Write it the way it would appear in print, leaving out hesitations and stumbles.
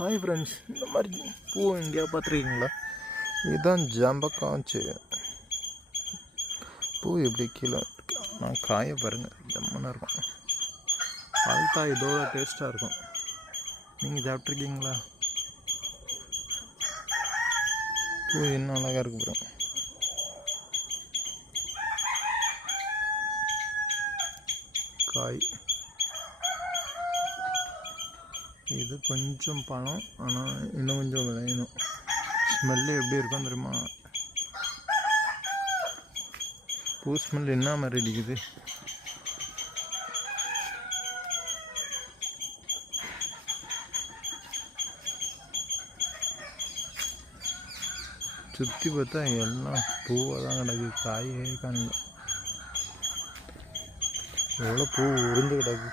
Hi friends, இந்த மாதிரி பூ எங்கேயா பார்த்துருக்கீங்களா? இதுதான் ஜம்பக்காஞ்சி பூ. எப்படி கீழே நான் காய பாருங்கள், ஜம்மனாக இருக்கும். பால்தா இதோட டேஸ்ட்டாக இருக்கும். நீங்கள் சாப்பிட்ருக்கீங்களா? பூ இன்னும் அழகாக இருக்கு ப்ரோ. காய் இது கொஞ்சம் பழம், ஆனால் இன்னும் கொஞ்சம் விளையணும். ஸ்மெல்லு எப்படி இருக்கும் தெரியுமா? பூ ஸ்மெல் என்ன மாதிரி அடிக்குது. சுற்றி பார்த்தா எல்லாம் பூவாக தான் கிடக்கு, காயே காணல. எவ்வளோ பூ உருந்து கிடக்கு.